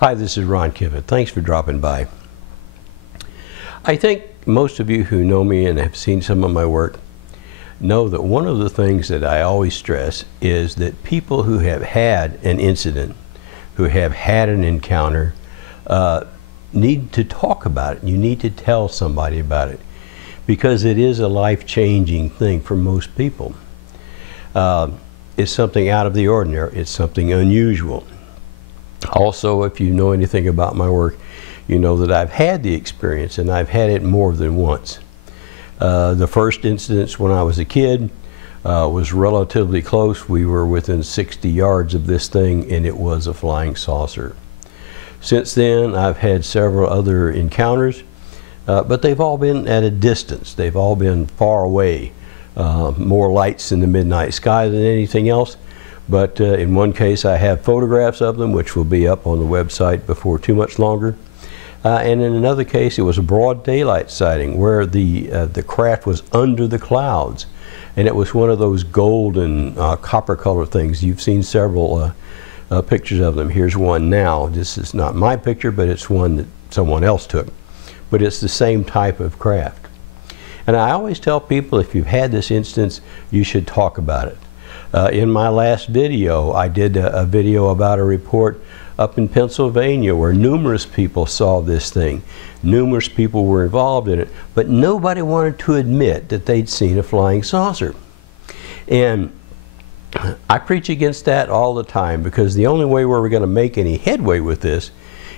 Hi, this is Ron Kivett. Thanks for dropping by. I think most of you who know me and have seen some of my work know that one of the things that I always stress is that people who have had an incident, who have had an encounter, need to talk about it. You need to tell somebody about it because it is a life-changing thing for most people. It's something out of the ordinary. It's something unusual. Also, if you know anything about my work, you know that I've had the experience, and I've had it more than once. The first instance when I was a kid was relatively close. We were within 60 yards of this thing, and it was a flying saucer. Since then, I've had several other encounters, but they've all been at a distance. They've all been far away. More lights in the midnight sky than anything else. But in one case, I have photographs of them, which will be up on the website before too much longer. And in another case, it was a broad daylight sighting where the craft was under the clouds. And it was one of those golden copper color things. You've seen several pictures of them. Here's one now. This is not my picture, but it's one that someone else took. But it's the same type of craft. And I always tell people, if you've had this instance, you should talk about it. In my last video, I did a video about a report up in Pennsylvania where numerous people saw this thing. Numerous people were involved in it, but nobody wanted to admit that they'd seen a flying saucer. And I preach against that all the time, because the only way we're going to make any headway with this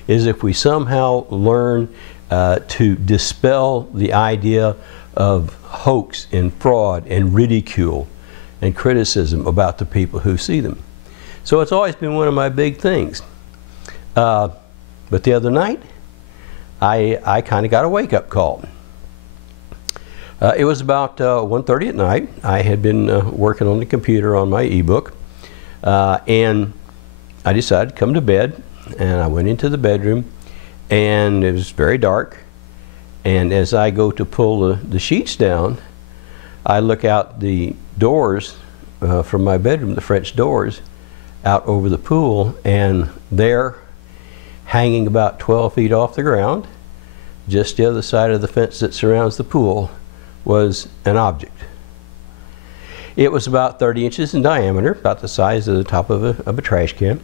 is if we somehow learn to dispel the idea of hoax and fraud and ridicule and criticism about the people who see them. So it's always been one of my big things. But the other night, I kind of got a wake-up call. It was about 1:30 at night. I had been working on the computer on my ebook, and I decided to come to bed, and I went into the bedroom, and it was very dark. And as I go to pull the sheets down, I look out the doors from my bedroom, the French doors, out over the pool, and there, hanging about 12 feet off the ground, just the other side of the fence that surrounds the pool, was an object. It was about 30 inches in diameter, about the size of the top of a trash can.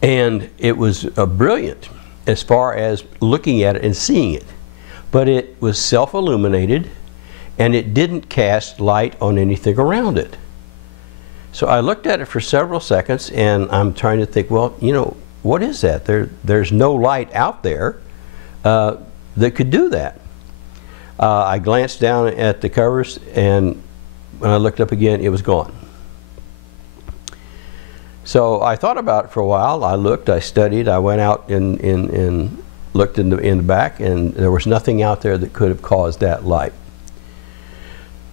And it was brilliant as far as looking at it and seeing it. But it was self-illuminated, and it didn't cast light on anything around it. So I looked at it for several seconds, and I'm trying to think, well, you know, what is that? There's no light out there that could do that. I glanced down at the covers, and when I looked up again, it was gone. So I thought about it for a while. I looked, I studied, I went out and looked in the back, and there was nothing out there that could have caused that light.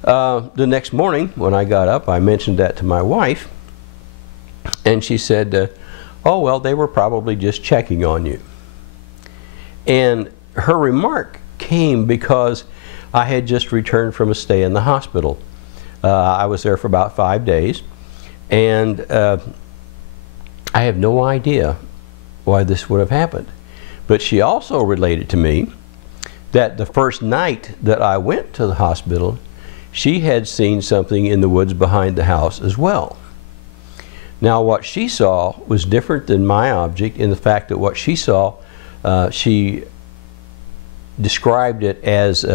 The next morning, when I got up, I mentioned that to my wife, and she said, oh, well, they were probably just checking on you. And her remark came because I had just returned from a stay in the hospital. I was there for about 5 days, and I have no idea why this would have happened. But she also related to me that the first night that I went to the hospital, she had seen something in the woods behind the house as well. Now, what she saw was different than my object in the fact that what she saw, she described it as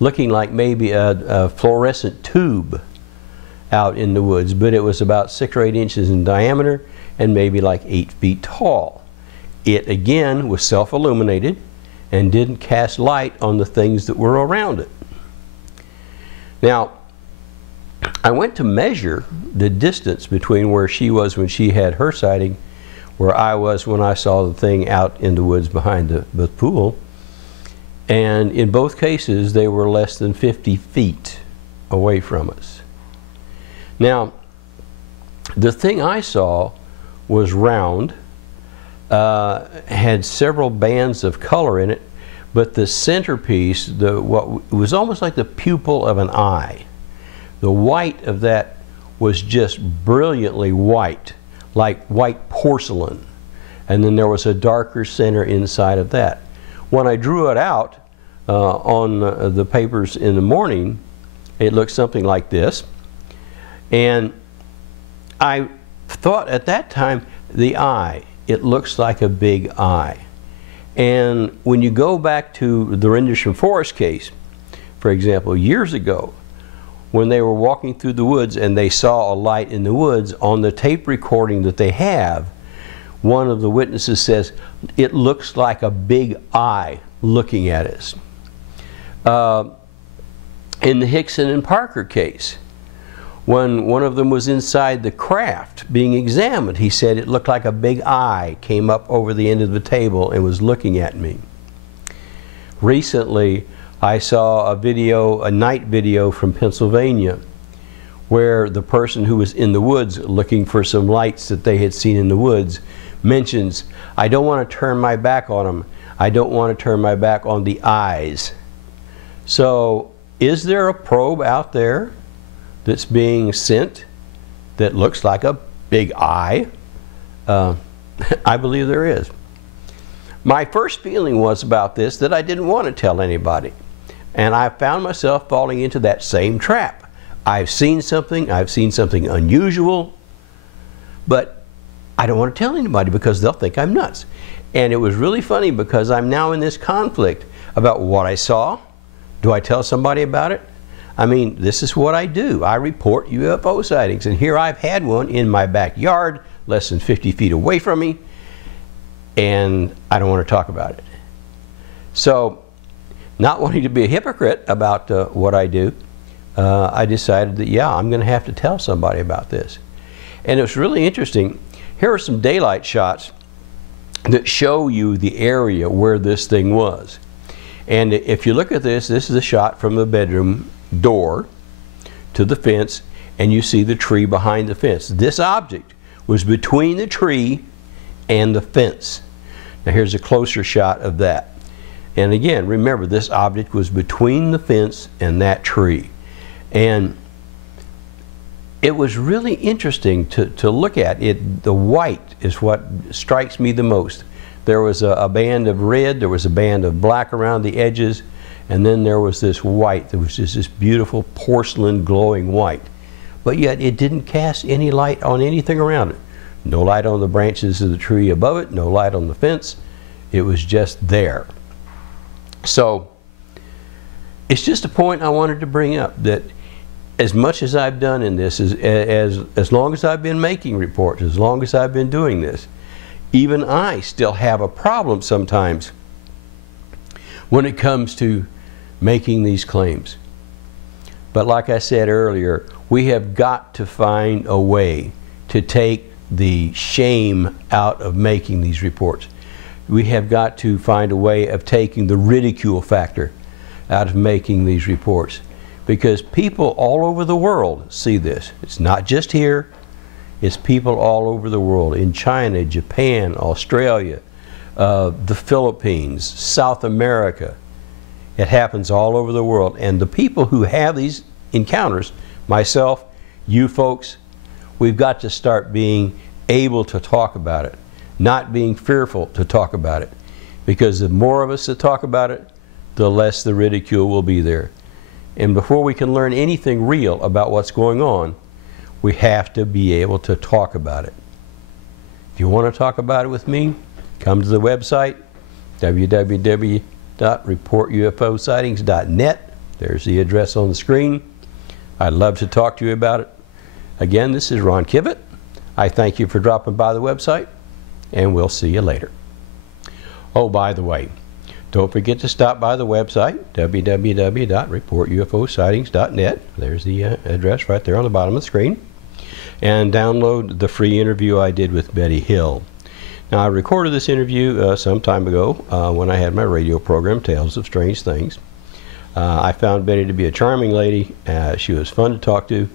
looking like maybe a fluorescent tube out in the woods, but it was about 6 or 8 inches in diameter and maybe like 8 feet tall. It again was self-illuminated and didn't cast light on the things that were around it. Now, I went to measure the distance between where she was when she had her sighting, where I was when I saw the thing out in the woods behind the pool, and in both cases they were less than 50 feet away from us. Now, the thing I saw was round, had several bands of color in it, but the centerpiece, what was almost like the pupil of an eye. The white of that was just brilliantly white, like white porcelain. and then there was a darker center inside of that. When I drew it out on the papers in the morning, it looked something like this. And I thought at that time, the eye, it looks like a big eye. And when you go back to the Rendlesham Forest case, for example, years ago, when they were walking through the woods and they saw a light in the woods, on the tape recording that they have, one of the witnesses says, it looks like a big eye looking at us. In the Hickson and Parker case, when one of them was inside the craft being examined, he said it looked like a big eye came up over the end of the table and was looking at me. Recently, I saw a video, a night video from Pennsylvania, where the person who was in the woods looking for some lights that they had seen in the woods mentions, I don't want to turn my back on them. I don't want to turn my back on the eyes. So, is there a probe out there that's being sent that looks like a big eye? I believe there is. My first feeling was about this that I didn't want to tell anybody. And I found myself falling into that same trap. I've seen something unusual, but I don't want to tell anybody because they'll think I'm nuts. And it was really funny because I'm now in this conflict about what I saw. Do I tell somebody about it? I mean, this is what I do. I report UFO sightings, and here I've had one in my backyard, less than 50 feet away from me, and I don't want to talk about it. So, not wanting to be a hypocrite about what I do, I decided that, yeah, I'm going to have to tell somebody about this. And it was really interesting. Here are some daylight shots that show you the area where this thing was. And if you look at this, this is a shot from the bedroom door to the fence, and you see the tree behind the fence. This object was between the tree and the fence. Now here's a closer shot of that. And again, remember, this object was between the fence and that tree. And it was really interesting to look at. The white is what strikes me the most. There was a band of red, there was a band of black around the edges, and then there was this white. There was just this beautiful porcelain glowing white. But yet it didn't cast any light on anything around it. No light on the branches of the tree above it, no light on the fence. It was just there. So, it's just a point I wanted to bring up, that as much as I've done in this, as long as I've been making reports, as long as I've been doing this, even I still have a problem sometimes when it comes to making these claims. But like I said earlier, we have got to find a way to take the shame out of making these reports. We have got to find a way of taking the ridicule factor out of making these reports, because people all over the world see this. It's not just here, it's people all over the world, in China, Japan, Australia, the Philippines, South America. It happens all over the world, and the people who have these encounters, myself, you folks, we've got to start being able to talk about it, not being fearful to talk about it, because the more of us that talk about it, the less the ridicule will be there. And before we can learn anything real about what's going on, we have to be able to talk about it. If you want to talk about it with me, come to the website, www.reportufosighting's.net. There's the address on the screen. I'd love to talk to you about it. Again, this is Ron Kivett. I thank you for dropping by the website, and we'll see you later. Oh, by the way, don't forget to stop by the website, www.reportufosighting's.net. There's the address right there on the bottom of the screen. And download the free interview I did with Betty Hill. Now, I recorded this interview some time ago when I had my radio program, Tales of Strange Things. I found Betty to be a charming lady. She was fun to talk to.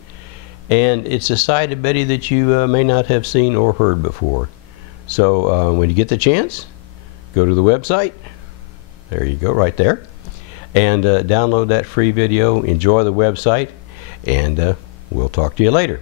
And it's a side of Betty that you may not have seen or heard before. So when you get the chance, go to the website. There you go, right there. And download that free video. Enjoy the website. And we'll talk to you later.